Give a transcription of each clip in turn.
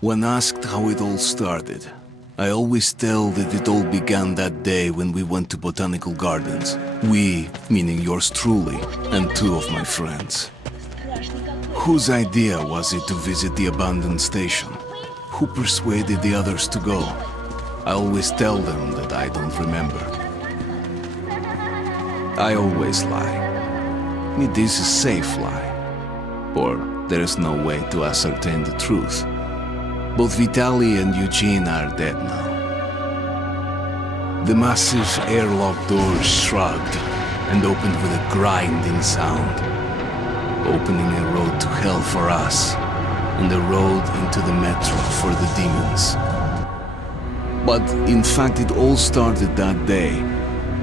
When asked how it all started, I always tell that it all began that day when we went to botanical gardens. We, meaning yours truly, and two of my friends. Whose idea was it to visit the abandoned station? Who persuaded the others to go? I always tell them that I don't remember. I always lie. It is a safe lie. Or there is no way to ascertain the truth. Both Vitaly and Eugene are dead now. The massive airlock doors shrugged and opened with a grinding sound, opening a road to hell for us and a road into the metro for the demons. But in fact it all started that day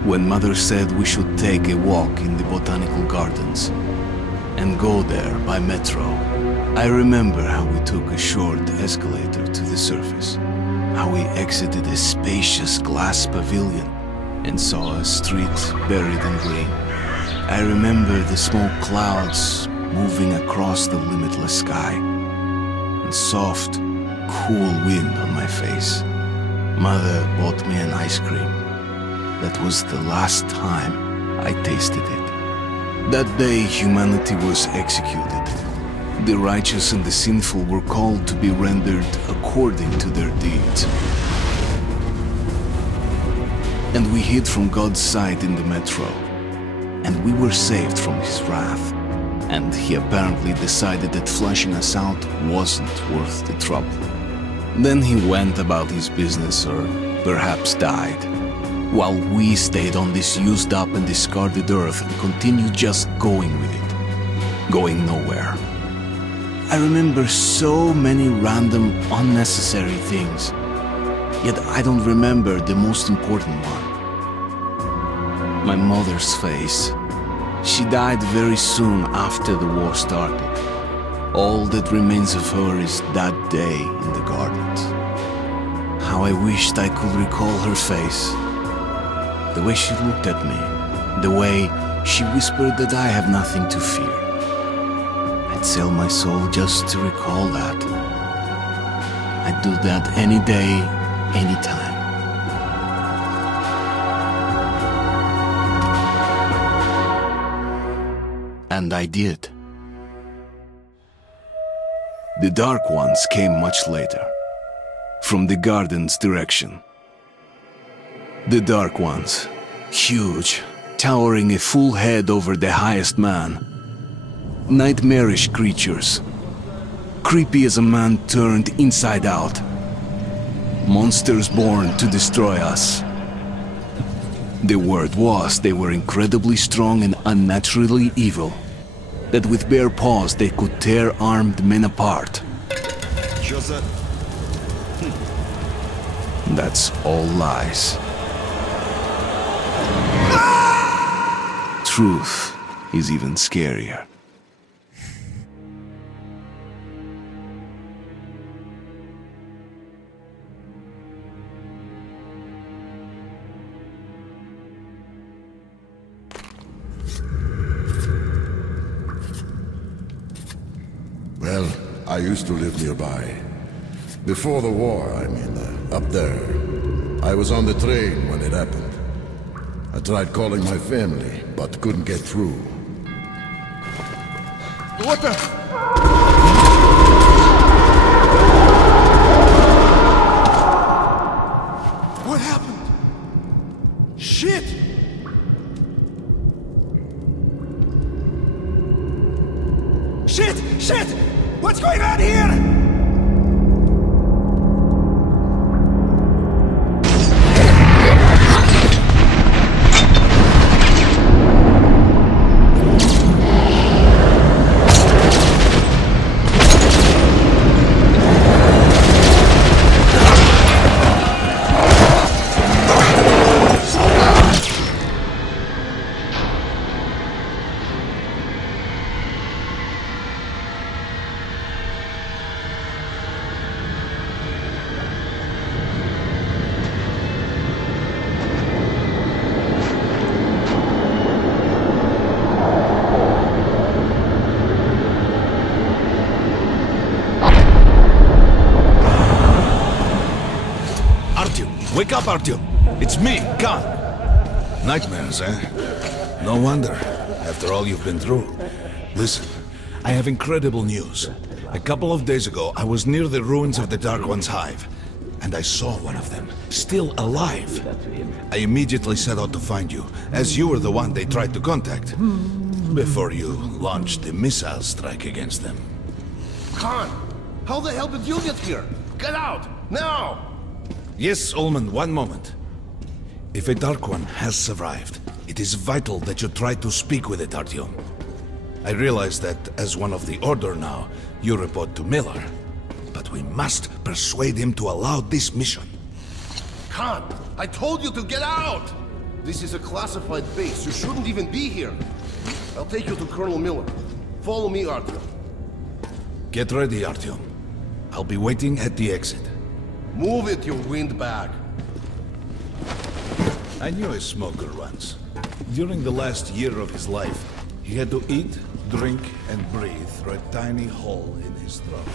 when Mother said we should take a walk in the botanical gardens and go there by metro. I remember how we took a short escalator to the surface, how we exited a spacious glass pavilion and saw a street buried in green. I remember the smoke clouds moving across the limitless sky and soft, cool wind on my face. Mother bought me an ice cream. That was the last time I tasted it. That day humanity was executed. The righteous and the sinful were called to be rendered according to their deeds. And we hid from God's sight in the metro. And we were saved from His wrath. And He apparently decided that flushing us out wasn't worth the trouble. Then He went about His business, or perhaps died, while we stayed on this used up and discarded earth and continued just going with it, going nowhere. I remember so many random, unnecessary things, yet I don't remember the most important one. My mother's face. She died very soon after the war started. All that remains of her is that day in the gardens. How I wished I could recall her face. The way she looked at me, the way she whispered that I have nothing to fear. I'd sell my soul just to recall that. I'd do that any day, any time. And I did. The Dark Ones came much later, from the garden's direction. The Dark Ones, huge, towering a full head over the highest man. Nightmarish creatures, creepy as a man turned inside out. Monsters born to destroy us. The word was they were incredibly strong and unnaturally evil, that with bare paws they could tear armed men apart. That's all lies. Truth is even scarier. Well, I used to live nearby. Before the war, I mean, up there. I was on the train when it happened. I tried calling my family, but couldn't get through. What the? What happened? Shit! Shit! What's going on here? Wake up, Artyom! It's me, Khan! Nightmares, eh? No wonder, after all you've been through. Listen, I have incredible news. A couple of days ago, I was near the ruins of the Dark One's hive, and I saw one of them, still alive. I immediately set out to find you, as you were the one they tried to contact, before you launched the missile strike against them. Khan, how the hell did you get here? Get out, now! Yes, Ullman, one moment. If a Dark One has survived, it is vital that you try to speak with it, Artyom. I realize that, as one of the Order now, you report to Miller. But we must persuade him to allow this mission. Khan, I told you to get out! This is a classified base. You shouldn't even be here. I'll take you to Colonel Miller. Follow me, Artyom. Get ready, Artyom. I'll be waiting at the exit. Move it, you windbag. I knew a smoker once. During the last year of his life, he had to eat, drink, and breathe through a tiny hole in his throat.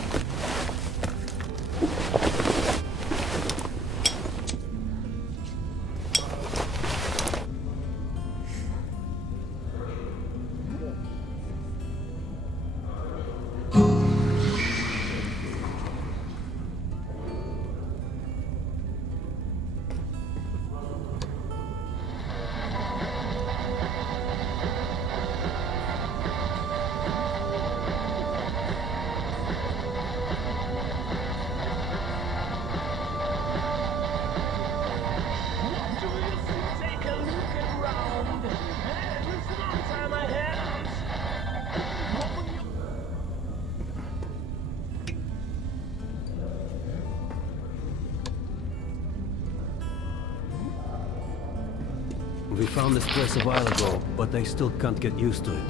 We found this place a while ago, but I still can't get used to it.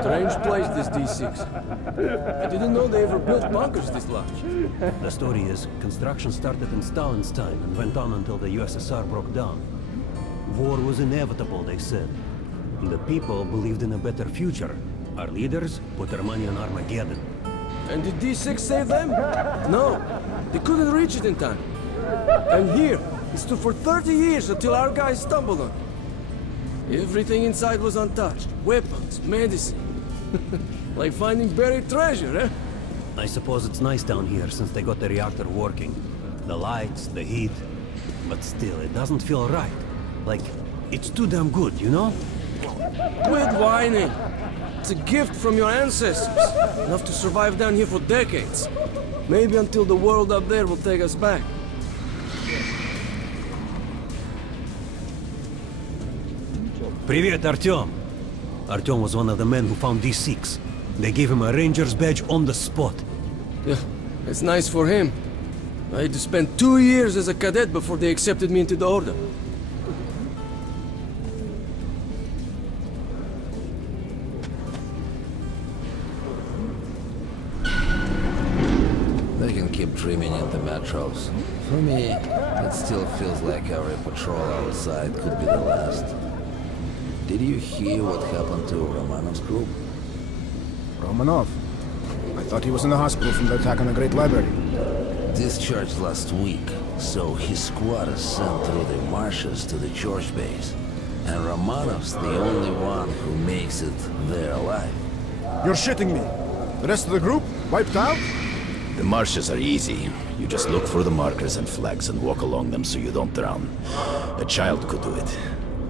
Strange place, this D6. I didn't know they ever built bunkers this large. The story is, construction started in Stalin's time and went on until the USSR broke down. War was inevitable, they said. And the people believed in a better future. Our leaders put their money on Armageddon. And did D6 save them? No, they couldn't reach it in time. And here, it stood for 30 years until our guys stumbled on it. Everything inside was untouched. Weapons, medicine. Like finding buried treasure, eh? I suppose it's nice down here since they got the reactor working. The lights, the heat. But still, it doesn't feel right. Like, it's too damn good, you know? Quit whining. It's a gift from your ancestors. Enough to survive down here for decades. Maybe until the world up there will take us back. Привет, Artyom. Artyom was one of the men who found D6. They gave him a ranger's badge on the spot. Yeah, it's nice for him. I had to spend 2 years as a cadet before they accepted me into the Order. They can keep dreaming in the metros. For me, it still feels like every patrol outside could be the last. Did you hear what happened to Romanov's group? Romanov? I thought he was in the hospital from the attack on the Great Library. Discharged last week, so his squad is sent through the marshes to the George base. And Romanov's the only one who makes it there alive. You're shitting me! The rest of the group? Wiped out? The marshes are easy. You just look for the markers and flags and walk along them so you don't drown. A child could do it.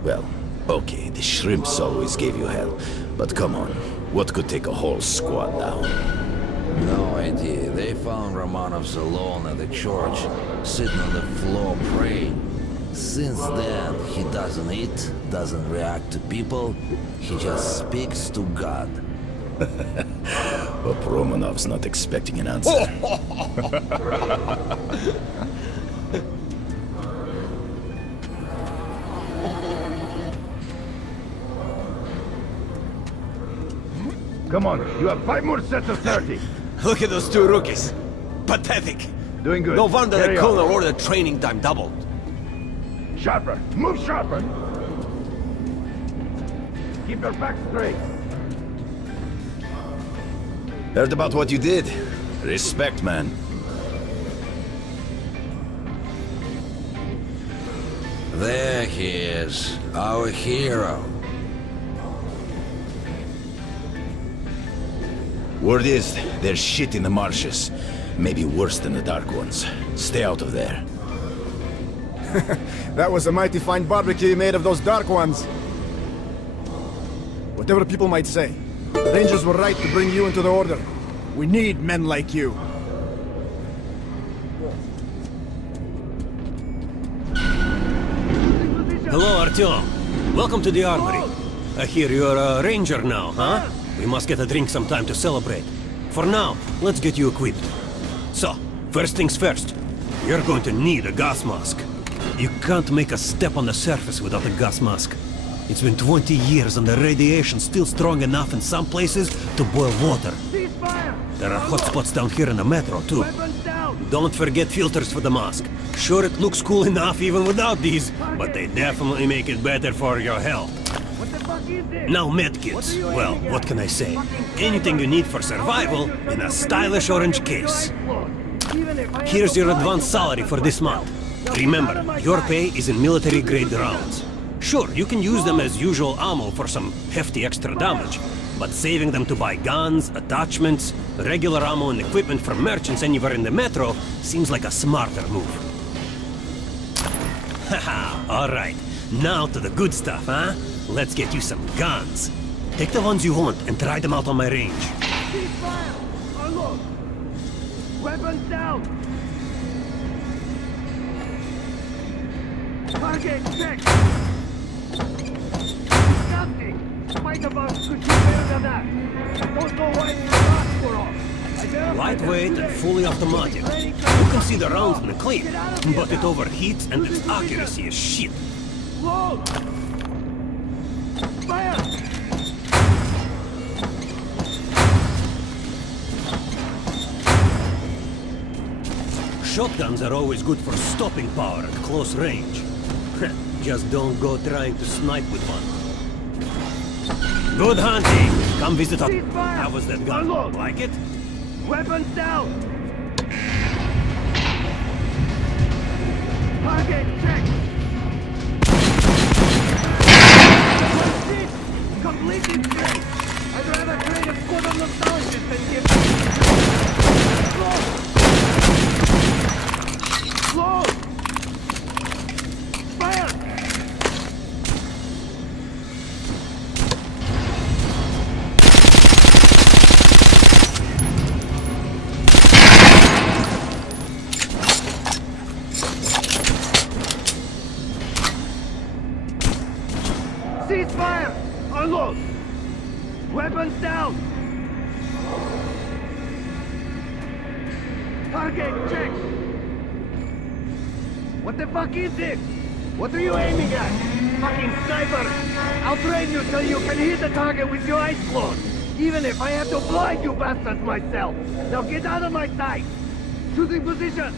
Well, okay, the shrimps always gave you hell. But come on, What could take a whole squad down? No idea. They found Romanovs alone at the church, sitting on the floor praying. Since then, he doesn't eat, doesn't react to people, he just speaks to God. But Romanov's not expecting an answer. Come on, you have 5 more sets of 30. Look at those 2 rookies. Pathetic. Doing good. No wonder Carry the on. colonel ordered training time doubled. Sharper! Move sharper! Keep your back straight. Heard about what you did. Respect, man. There he is, our hero. Word is, there's shit in the marshes. Maybe worse than the Dark Ones. Stay out of there. That was a mighty fine barbecue you made of those Dark Ones. Whatever people might say, the Rangers were right to bring you into the Order. We need men like you. Hello, Artyom. Welcome to the Armory. I hear you're a ranger now, huh? We must get a drink sometime to celebrate. For now, let's get you equipped. So, first things first. You're going to need a gas mask. You can't make a step on the surface without a gas mask. It's been 20 years and the radiation's still strong enough in some places to boil water. There are hotspots down here in the metro, too. Don't forget filters for the mask. Sure, it looks cool enough even without these, but they definitely make it better for your health. Now medkits. Well, what can I say? Anything you need for survival in a stylish orange case. Here's your advance salary for this month. Remember, your pay is in military-grade rounds. Sure, you can use them as usual ammo for some hefty extra damage, but saving them to buy guns, attachments, regular ammo and equipment from merchants anywhere in the metro seems like a smarter move. Haha, alright. Now to the good stuff, huh? Let's get you some guns. Take the ones you want and try them out on my range. Ceasefire! Unload! Weapons down! Target check! Nothing! Fight about could do better than that! Don't know why you asked for all! Lightweight and fully automatic. You can see the rounds in the clip, but it overheats and its accuracy is shit. Load! Fire! Shotguns are always good for stopping power at close range. Just don't go trying to snipe with one. Good hunting! Come visit us. How was that gun? Unload. Like it? Weapons down! Target check! Completely straight! I'd rather trade a squad of nostalgists than give... Slow! Slow! Fire! Ceasefire! Unload! Weapons down! Target check! What the fuck is this? What are you aiming at? Fucking sniper! I'll train you so you can hit the target with your eyes closed! Even if I have to blind you bastards myself! Now get out of my sight! Shooting position!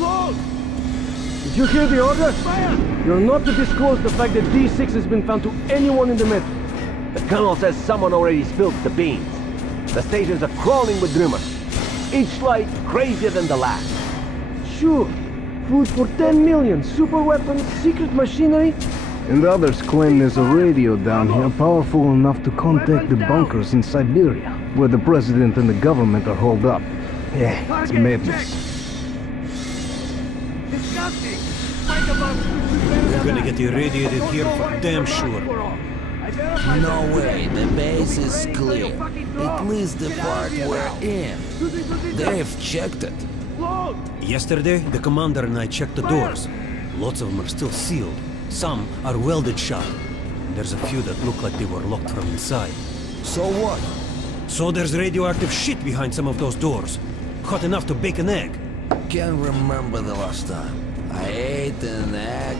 Load! Did you hear the order? Fire! You're not to disclose the fact that D6 has been found to anyone in the metro. The colonel says someone already spilled the beans. The stations are crawling with rumors. Each flight crazier than the last. Sure. Food for 10 million, super weapons, secret machinery. And others claim there's a radio down here powerful enough to contact the bunkers in Siberia, where the president and the government are holed up. Yeah, it's madness. Disgusting! Fight about We're gonna get irradiated here for damn sure. No way, the base is clear. At least the part we're in. They've checked it. Yesterday, the commander and I checked the doors. Lots of them are still sealed. Some are welded shut. There's a few that look like they were locked from inside. So what? So there's radioactive shit behind some of those doors. Hot enough to bake an egg. Can't remember the last time I ate an egg.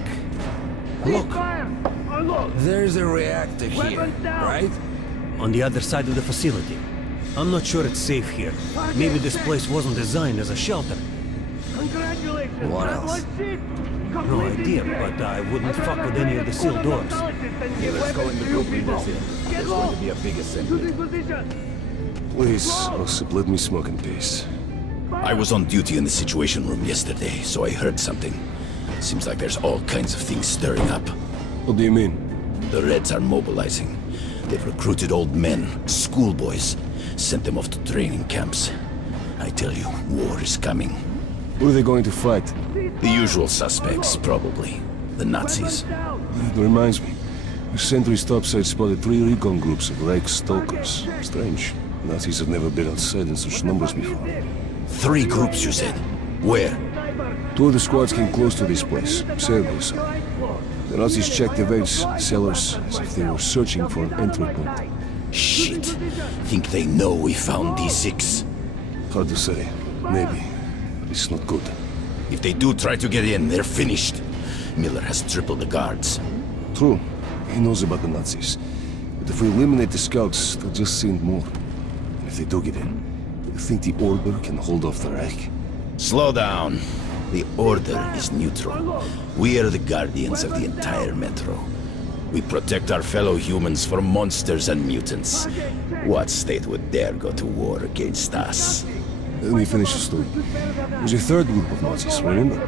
Look, there's a reactor here, right? On the other side of the facility. I'm not sure it's safe here. Maybe this place wasn't designed as a shelter. Congratulations! What else? No idea, but I wouldn't fuck with any of the sealed doors. Okay, let's go in the group leaders in. There's going to be a big assembly. Please, Osip, let me smoke in peace. I was on duty in the Situation Room yesterday, so I heard something. Seems like there's all kinds of things stirring up. What do you mean? The Reds are mobilizing. They've recruited old men, schoolboys, sent them off to training camps. I tell you, war is coming. Who are they going to fight? The usual suspects, probably. The Nazis. It reminds me. The sentry's topside spotted 3 recon groups of Reich stalkers. Strange. Nazis have never been outside in such numbers before. 3 groups, you said? Where? 2 of the squads came close to this place, Cerberus. The Nazis checked the vents, cellars, as if they were searching for an entry point. Shit. Think they know we found D6? Hard to say. Maybe. But it's not good. If they do try to get in, they're finished. Miller has tripled the guards. True. He knows about the Nazis. But if we eliminate the scouts, they'll just send more. And if they do get in, do you think the Order can hold off the Reich? Slow down. The Order is neutral. We are the guardians of the entire Metro. We protect our fellow humans from monsters and mutants. What state would dare go to war against us? Let me finish the story. There's a 3rd group of Nazis, remember?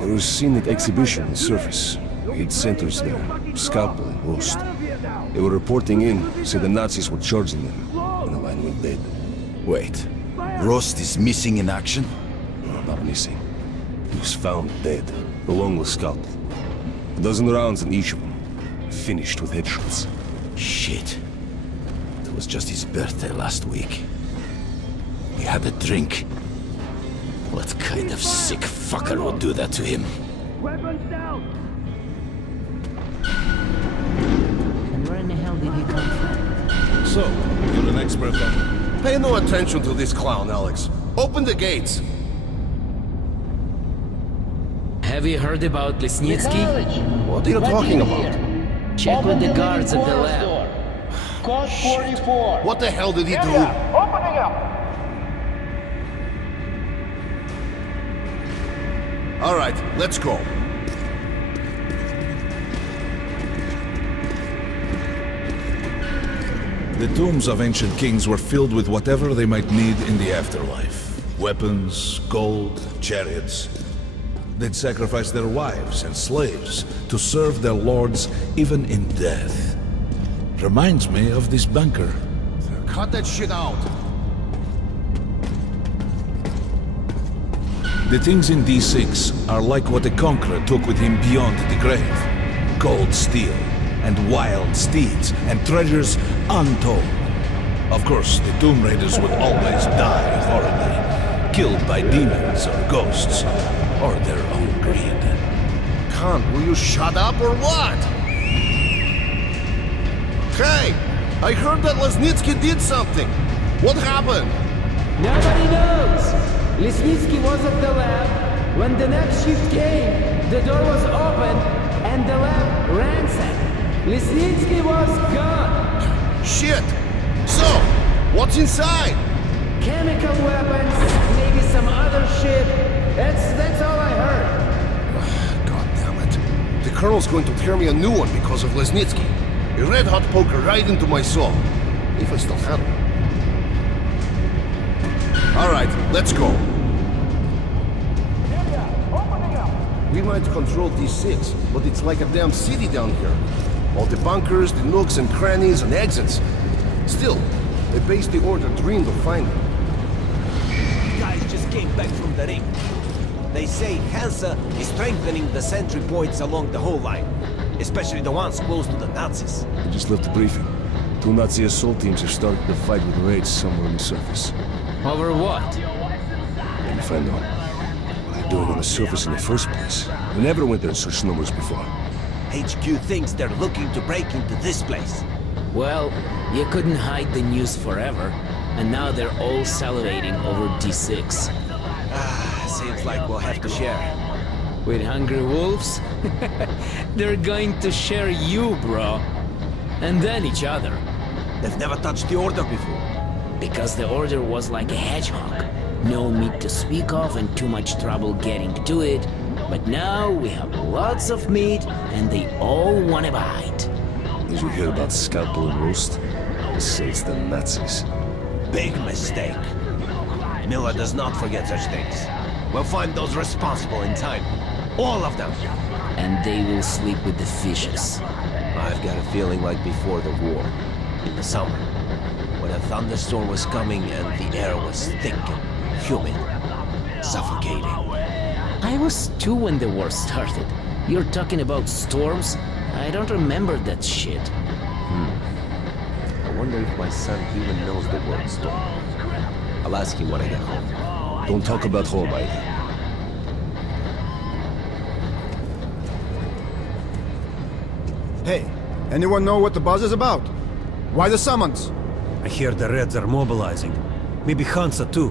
They were seen at exhibition in Surface. We had sentries there, Scalpel and Rost. They were reporting in, said the Nazis were charging them, and the line went dead. Wait, Rost is missing in action? No, not missing. He was found dead, along with Scalpel. A dozen rounds in each of them, finished with headshots. Shit. It was just his birthday last week. We had a drink. What kind of sick fucker would do that to him? Weapons down! And where in the hell did he come from? So, you're an expert on... Pay no attention to this clown, Alex. Open the gates. Have you heard about Lesnitsky? What are you talking about? Check with the guards at the lab. Code 44. What the hell did he do? Opening up! All right, let's go. The tombs of ancient kings were filled with whatever they might need in the afterlife. Weapons, gold, chariots. They'd sacrifice their wives and slaves to serve their lords even in death. Reminds me of this bunker. Cut that shit out. The things in D6 are like what the Conqueror took with him beyond the grave. Gold steel, and wild steeds, and treasures untold. Of course, the Tomb Raiders would always die horribly, killed by demons or ghosts, or their own greed. Khan, will you shut up or what? Hey! I heard that Lesnitsky did something! What happened? Nobody knows! Lesnitsky was at the lab. When the next shift came, the door was open, and the lab ransacked. Lesnitsky was gone! Shit! So, what's inside? Chemical weapons, maybe some other shit. That's all I heard. God damn it. The Colonel's going to tear me a new one because of Lesnitsky. A red-hot poker right into my soul. If I still had one. Alright, let's go. We might control D6, but it's like a damn city down here. All the bunkers, the nooks and crannies and exits. Still, the base the Order dreamed of finding. Guys just came back from the ring. They say Hansa is strengthening the sentry points along the whole line. especially the ones close to the Nazis. I just left the briefing. 2 Nazi assault teams have started the fight with raids somewhere on the surface. Over what? Maybe find out what they're doing on the surface in the first place. We never went there in such numbers before. HQ thinks they're looking to break into this place. Well, you couldn't hide the news forever, and now they're all salivating over D6. Seems like we'll have to share. With hungry wolves? They're going to share you, bro. And then each other. They've never touched the Order before. Because the Order was like a hedgehog. No meat to speak of and too much trouble getting to it. But now we have lots of meat and they all want a bite. Did you hear about scalpel and roast? They say it's the Nazis. Big mistake. Miller does not forget such things. We'll find those responsible in time. All of them. And they will sleep with the fishes. I've got a feeling like before the war. In the summer. When a thunderstorm was coming and the air was thick and humid. Suffocating. I was 2 when the war started. You're talking about storms? I don't remember that shit. I wonder if my son even knows the word storm. I'll ask him when I get home. Don't talk about home either. Hey, anyone know what the buzz is about? Why the summons? I hear the Reds are mobilizing. Maybe Hansa too.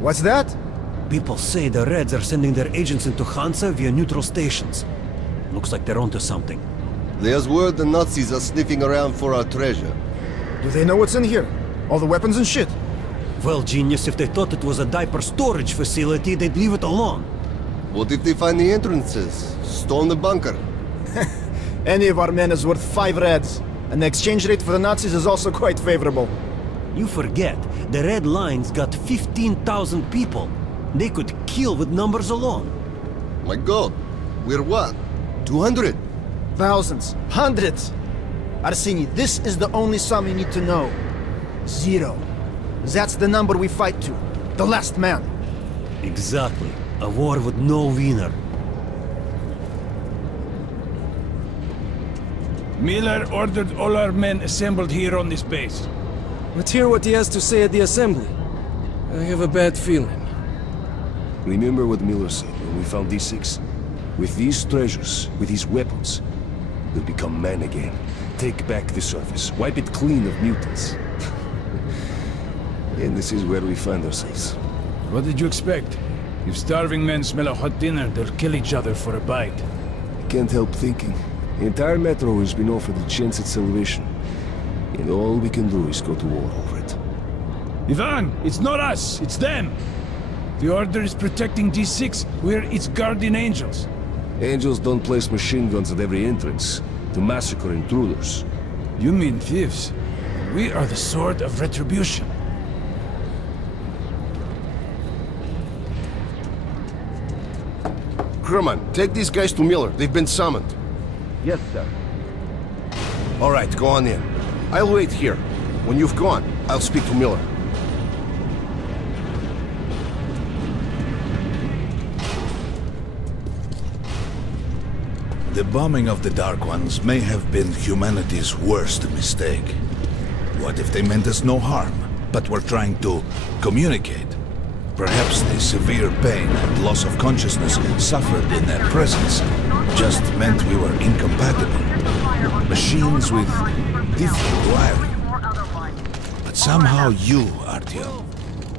What's that? People say the Reds are sending their agents into Hansa via neutral stations. Looks like they're onto something. There's word the Nazis are sniffing around for our treasure. Do they know what's in here? All the weapons and shit? Well, genius, if they thought it was a diaper storage facility, they'd leave it alone. What if they find the entrances? Storm the bunker? Any of our men is worth 5 Reds. And the exchange rate for the Nazis is also quite favorable. You forget, the Red Line's got 15,000 people. They could kill with numbers alone. My god, we're what? 200? Thousands. Hundreds. Arseny, this is the only sum you need to know. 0. That's the number we fight to. The last man. Exactly. A war with no winner. Miller ordered all our men assembled here on this base. Let's hear what he has to say at the assembly. I have a bad feeling. Remember what Miller said when we found D6? With these treasures, with these weapons, we'll become men again. Take back the surface, wipe it clean of mutants. And this is where we find ourselves. What did you expect? If starving men smell a hot dinner, they'll kill each other for a bite. I can't help thinking. The entire Metro has been offered a chance at salvation. And all we can do is go to war over it. Ivan, it's not us, it's them! The Order is protecting D6, we're its guardian angels. Angels don't place machine guns at every entrance to massacre intruders. You mean thieves? We are the sword of retribution. Crewman, take these guys to Miller. They've been summoned. Yes, sir. All right, go on in. I'll wait here. When you've gone, I'll speak to Miller. The bombing of the Dark Ones may have been humanity's worst mistake. What if they meant us no harm, but were trying to communicate? Perhaps the severe pain and loss of consciousness suffered in their presence just meant we were incompatible. Machines with different wiring. But somehow you, Artyom,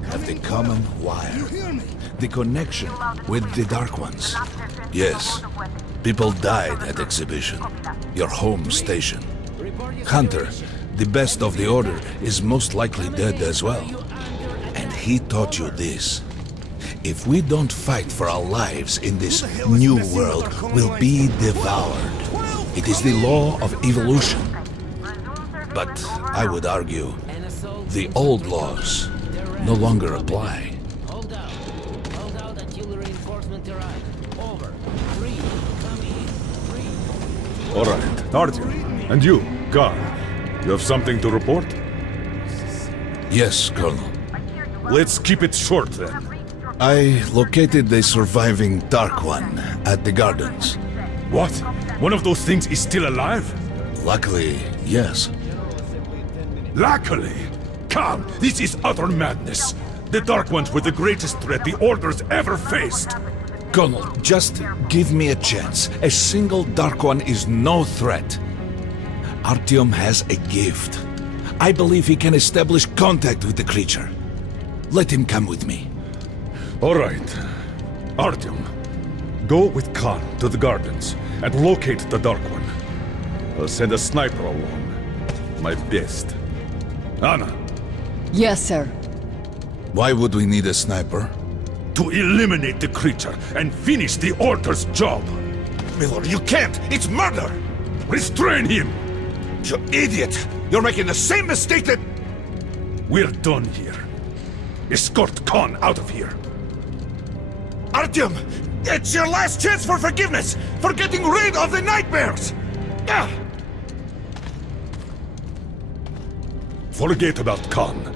have the common wire. The connection with the Dark Ones. Yes, people died at Exhibition, your home station. Hunter, the best of the Order, is most likely dead as well. And he taught you this. If we don't fight for our lives in this new world, we'll be devoured. It is the law of evolution. But I would argue, the old laws no longer apply. Hold out until reinforcement arrive. Over. 3, come in. 3. All right, Artyom, and you, guard, you have something to report? Yes, Colonel. Let's keep it short, then. I located the surviving Dark One at the Gardens. What? One of those things is still alive? Luckily, yes. Luckily? Come, this is utter madness. The Dark Ones were the greatest threat the Order's ever faced. Colonel, just give me a chance. A single Dark One is no threat. Artyom has a gift. I believe he can establish contact with the creature. Let him come with me. All right. Artyom, go with Khan to the gardens and locate the Dark One. I'll send a sniper along. My best. Anna. Yes, sir. Why would we need a sniper? To eliminate the creature and finish the Order's job. Miller, you can't! It's murder! Restrain him! You idiot! You're making the same mistake that... We're done here. Escort Khan out of here. Artyom! It's your last chance for forgiveness! For getting rid of the nightmares! Forget about Khan.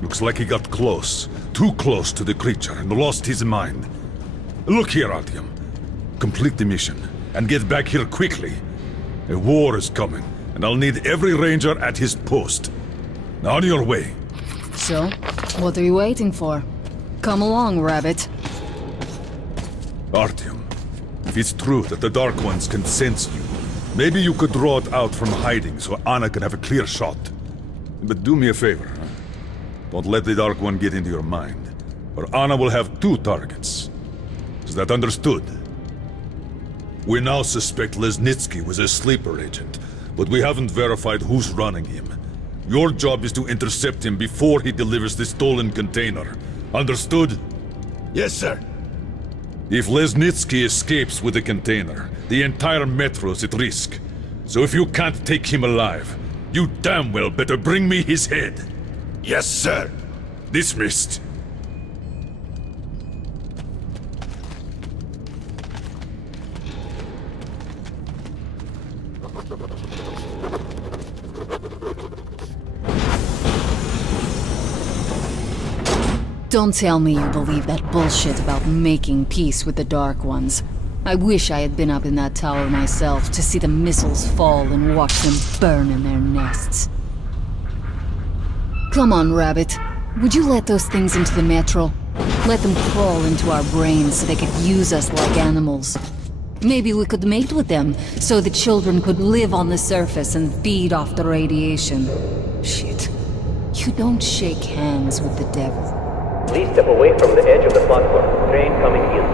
Looks like he got close. Too close to the creature and lost his mind. Look here, Artyom. Complete the mission and get back here quickly. A war is coming, and I'll need every ranger at his post. Now on your way. So, what are you waiting for? Come along, Rabbit. Artyom, if it's true that the Dark Ones can sense you, maybe you could draw it out from hiding so Anna can have a clear shot. But do me a favor, huh? Don't let the Dark One get into your mind, or Anna will have 2 targets. Is that understood? We now suspect Lesnitsky was a sleeper agent, but we haven't verified who's running him. Your job is to intercept him before he delivers the stolen container. Understood? Yes, sir. If Lesnitsky escapes with the container, the entire metro's at risk. So if you can't take him alive, you damn well better bring me his head. Yes, sir. Dismissed. Don't tell me you believe that bullshit about making peace with the Dark Ones. I wish I had been up in that tower myself to see the missiles fall and watch them burn in their nests. Come on, Rabbit. Would you let those things into the metro? Let them crawl into our brains so they could use us like animals. Maybe we could mate with them, so the children could live on the surface and feed off the radiation. Shit. You don't shake hands with the devil. Please step away from the edge of the platform. Train coming in.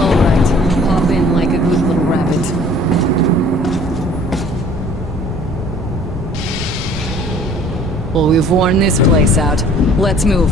Alright, hop in like a good little rabbit. Well, we've worn this place out. Let's move.